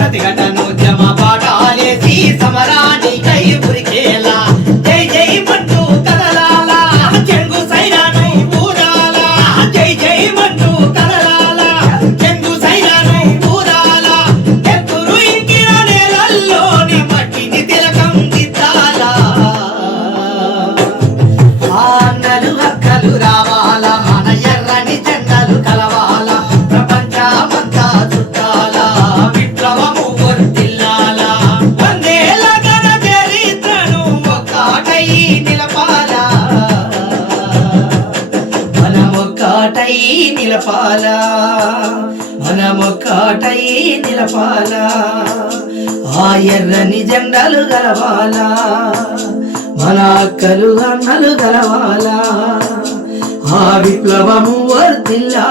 ప్రతిఘటనోద్యమ పాఠాలేసి సమరానికై ఉరికేలా జై జై మంటూ కదలాలా చెంగు సైరానై ఊరాలా జై జై మంటూ కదలాలా చెంగు సైరానై ఊరాలా ఎత్తురు ఇంకిన నేలల్లోని మట్టిని తిలకం దిద్దాలా ఆన్నలు హక్కలు రావాలా మన ఎర్రని జెండలు కలవాలా ప్రపంచమంతా చుట్టాలా విప్లవము వర్ధిల్లాలా వందేళ్ల ఘన చరిత్రను ఒక్కటై నిలపాలా మనమొక్కటై నిలపాలా మనమొక్కటై నిలపాలా ఆ ఎర్రని జెండలు గలవాలా మన అక్కలు అన్నలు గలవాలా ఆ విప్లవము వర్ధిల్లాలా